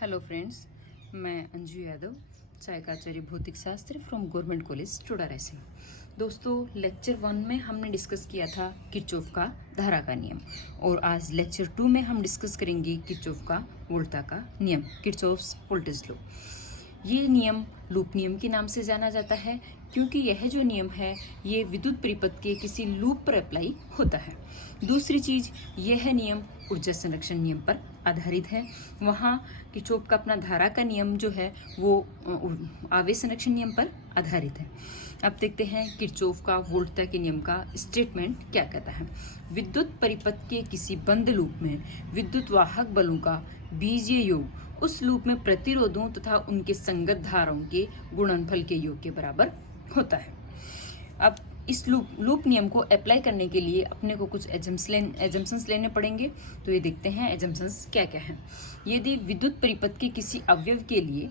Hello friends, मैं अंजू यादव, सहायकाचार्य भौतिक शास्त्र फ्रॉम गवर्नमेंट कॉलेज चोड़ा रायसेन। दोस्तों, लेक्चर 1 में हमने डिस्कस किया था किरचॉफ का धारा का नियम, और आज लेक्चर 2 में हम डिस्कस करेंगे किरचॉफ का वोल्टा का नियम, किरचॉफ्स वोल्टेज लॉ। ये नियम लूप नियम के नाम से जाना जाता है क्योंकि यह जो नियम है ये विद्युत परिपथ के किसी लूप पर अप्लाई होता है। दूसरी चीज, यह नियम ऊर्जा संरक्षण नियम पर आधारित है। वहाँ किरचॉफ का अपना धारा का नियम जो है वो आवेश संरक्षण नियम पर आधारित है। अब देखते हैं किरचॉफ का वोल्टा के नियम का स्टेटमेंट क्या कहता है। विद्युत परिपथ के किसी बंद लूप में विद्युत वाहक बलों का बीजीय योग उस लूप में प्रतिरोधों तथा उनके संगत धाराओं के गुणनफल के योग के बराबर होता है। अब इस लूप नियम को अप्लाई करने के लिए अपने को कुछ एजम्पशंस लेने पड़ेंगे। तो ये देखते हैं एजम्पशंस क्या क्या हैं। यदि विद्युत परिपथ के किसी अवयव के लिए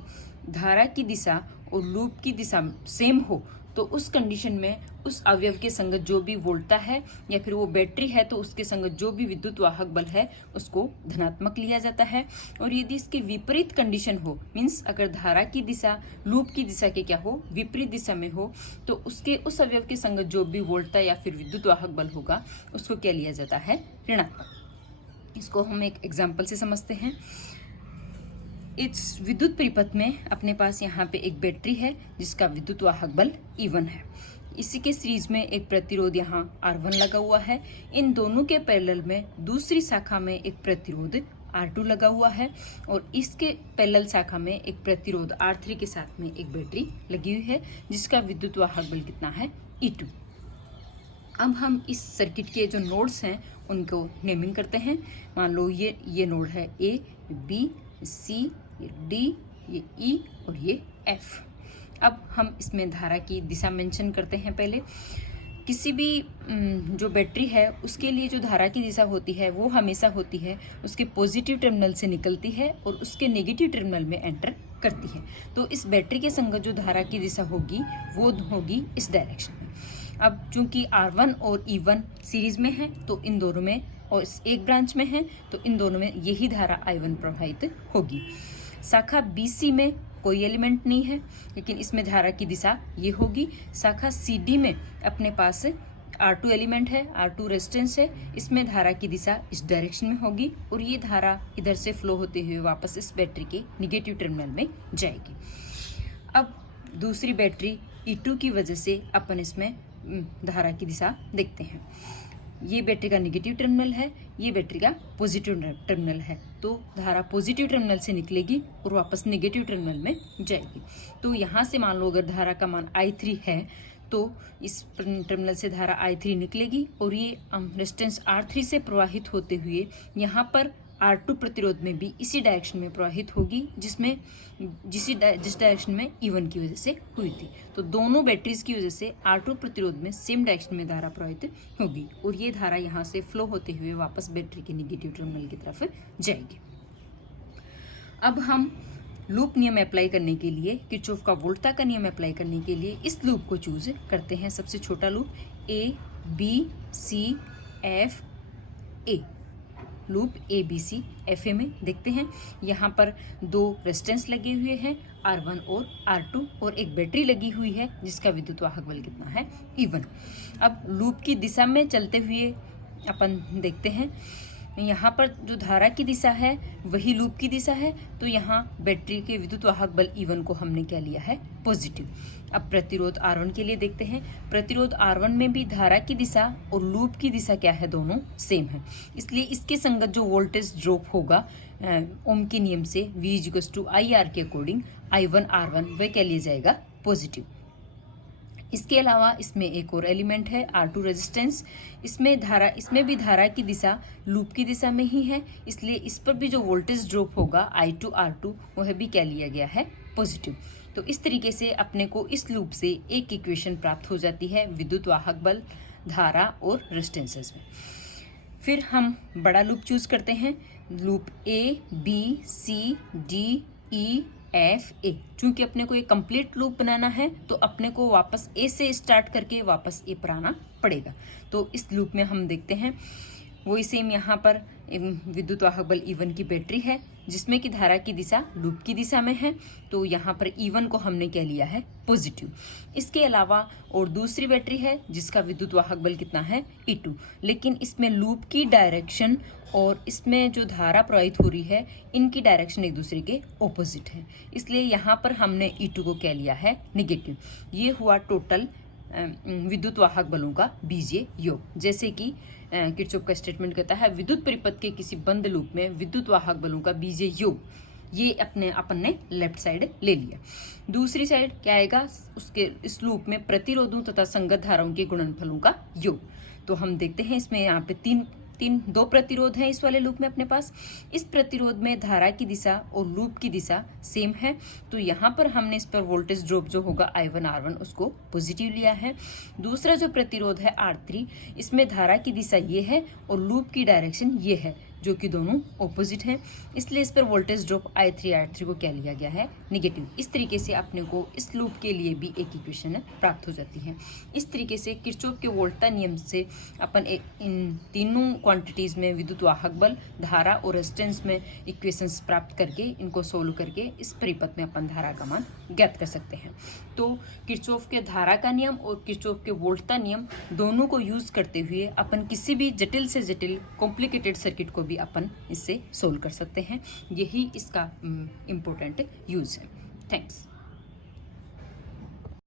धारा की दिशा और लूप की दिशा सेम हो तो उस कंडीशन में उस अवयव के संगत जो भी वोल्टा है या फिर वो बैटरी है तो उसके संगत जो भी विद्युत वाहक बल है उसको धनात्मक लिया जाता है। और यदि इसके विपरीत कंडीशन हो, मीन्स अगर धारा की दिशा लूप की दिशा के क्या हो, विपरीत दिशा में हो, तो उसके उस अवयव के संगत जो भी वोल्टा या फिर विद्युत वाहक बल होगा उसको क्या लिया जाता है, ऋणात्मक। इसको हम एक एग्जाम्पल से समझते हैं। इस विद्युत परिपथ में अपने पास यहाँ पे एक बैटरी है जिसका विद्युत वाहक बल E1 है। इसी के सीरीज में एक प्रतिरोध यहाँ R1 लगा हुआ है। इन दोनों के पैरेलल में दूसरी शाखा में एक प्रतिरोध R2 लगा हुआ है और इसके पैरेलल शाखा में एक प्रतिरोध R3 के साथ में एक बैटरी लगी हुई है जिसका विद्युत वाहक बल कितना है, E2। अब हम इस सर्किट के जो नोड्स हैं उनको नेमिंग करते हैं। मान लो ये नोड है A, B, C, ये D, ये E और ये F। अब हम इसमें धारा की दिशा मेंशन करते हैं। पहले किसी भी जो बैटरी है उसके लिए जो धारा की दिशा होती है वो हमेशा होती है उसके पॉजिटिव टर्मिनल से निकलती है और उसके नेगेटिव टर्मिनल में एंटर करती है। तो इस बैटरी के संगत जो धारा की दिशा होगी वो होगी इस डायरेक्शन में। अब चूंकि R1 और E1 सीरीज में है तो इन दोनों में, और एक ब्रांच में है तो इन दोनों में यही धारा I1 प्रवाहित होगी। शाखा BC में कोई एलिमेंट नहीं है लेकिन इसमें धारा की दिशा ये होगी। शाखा CD में अपने पास R2 एलिमेंट है, R2 रेजिस्टेंस है, इसमें धारा की दिशा इस डायरेक्शन में होगी और ये धारा इधर से फ्लो होते हुए वापस इस बैटरी के निगेटिव टर्मिनल में जाएगी। अब दूसरी बैटरी E2 की वजह से अपन इसमें धारा की दिशा देखते हैं। ये बैटरी का निगेटिव टर्मिनल है, ये बैटरी का पॉजिटिव टर्मिनल है, तो धारा पॉजिटिव टर्मिनल से निकलेगी और वापस नेगेटिव टर्मिनल में जाएगी। तो यहाँ से मान लो अगर धारा का मान I3 है तो इस टर्मिनल से धारा I3 निकलेगी और ये रेजिस्टेंस R3 से प्रवाहित होते हुए यहाँ पर R2 प्रतिरोध में भी इसी डायरेक्शन में प्रवाहित होगी जिस डायरेक्शन में E1 की वजह से हुई थी। तो दोनों बैटरीज की वजह से R2 प्रतिरोध में सेम डायरेक्शन में धारा प्रवाहित होगी और ये धारा यहाँ से फ्लो होते हुए वापस बैटरी के निगेटिव टर्मिनल की तरफ जाएगी। अब हम लूप नियम अप्लाई करने के लिए, किरचॉफ का वोल्टा का नियम अप्लाई करने के लिए इस लूप को चूज करते हैं। सबसे छोटा loop A, B, C, F, A, loop ABCFA में देखते हैं। यहाँ पर दो रेजिस्टेंस लगे हुए हैं R1 और R2 और एक बैटरी लगी हुई है जिसका विद्युत वाहक बल कितना है, E1। अब लूप की दिशा में चलते हुए अपन देखते हैं यहाँ पर जो धारा की दिशा है वही लूप की दिशा है, तो यहाँ बैटरी के विद्युत वाहक बल E1 को हमने क्या लिया है, पॉजिटिव। अब प्रतिरोध R1 के लिए देखते हैं। प्रतिरोध R1 में भी धारा की दिशा और लूप की दिशा क्या है, दोनों सेम है, इसलिए इसके संगत जो वोल्टेज ड्रॉप होगा ओम के नियम से V=IR के अकॉर्डिंग I1 R1 वह क्या लिया जाएगा, पॉजिटिव। इसके अलावा इसमें एक और एलिमेंट है R2 रेजिस्टेंस। इसमें भी धारा की दिशा लूप की दिशा में ही है, इसलिए इस पर भी जो वोल्टेज ड्रॉप होगा I2 R2 वह भी क्या लिया गया है, पॉजिटिव। तो इस तरीके से अपने को इस लूप से एक इक्वेशन प्राप्त हो जाती है विद्युत वाहक बल, धारा और रेजिस्टेंसेस में। फिर हम बड़ा लूप चूज करते हैं, loop A, B, C, D, E, F, A। चूंकि अपने को एक कंप्लीट लूप बनाना है तो अपने को वापस A से स्टार्ट करके वापस A पर आना पड़ेगा। तो इस लूप में हम देखते हैं वही सेम यहाँ पर विद्युत वाहक बल E1 की बैटरी है जिसमें कि धारा की दिशा लूप की दिशा में है, तो यहाँ पर E1 को हमने क्या लिया है, पॉजिटिव। इसके अलावा और दूसरी बैटरी है जिसका विद्युत वाहक बल कितना है, E2, लेकिन इसमें लूप की डायरेक्शन और इसमें जो धारा प्रवाहित हो रही है इनकी डायरेक्शन एक दूसरे के ऑपोजिट है, इसलिए यहाँ पर हमने E2 को क्या लिया है, निगेटिव। ये हुआ टोटल विद्युत वाहक बलों का बीजीय योग। जैसे कि किरचॉफ का स्टेटमेंट कहता है, विद्युत परिपथ के किसी बंद लूप में विद्युत वाहक बलों का बीजीय योग, ये अपन ने लेफ्ट साइड ले लिया। दूसरी साइड क्या आएगा, उसके इस लूप में प्रतिरोधों तथा संगत धाराओं के गुणनफलों का योग। तो हम देखते हैं इसमें यहाँ पे दो प्रतिरोध हैं इस वाले लूप में अपने पास। इस प्रतिरोध में धारा की दिशा और लूप की दिशा सेम है, तो यहाँ पर हमने इस पर वोल्टेज ड्रॉप जो होगा I1 R1 उसको पॉजिटिव लिया है। दूसरा जो प्रतिरोध है R3, इसमें धारा की दिशा ये है और लूप की डायरेक्शन ये है, जो कि दोनों ऑपोजिट हैं, इसलिए इस पर वोल्टेज ड्रॉप I3 R3 को क्या लिया गया है, निगेटिव। इस तरीके से अपने को इस लूप के लिए भी एक इक्वेशन प्राप्त हो जाती है। इस तरीके से किरचॉफ के वोल्टा नियम से अपन इन तीनों क्वांटिटीज में विद्युत वाहक बल, धारा और रेजिस्टेंस में इक्वेशंस प्राप्त करके इनको सोल्व करके इस परिपथ में अपन धारा का मान ज्ञात कर सकते हैं। तो किरचॉफ के धारा का नियम और किरचॉफ के वोल्टा नियम दोनों को यूज करते हुए अपन किसी भी जटिल से जटिल कॉम्प्लिकेटेड सर्किट को भी अपन इससे सोल्व कर सकते हैं। यही इसका इम्पोर्टेंट यूज है। थैंक्स।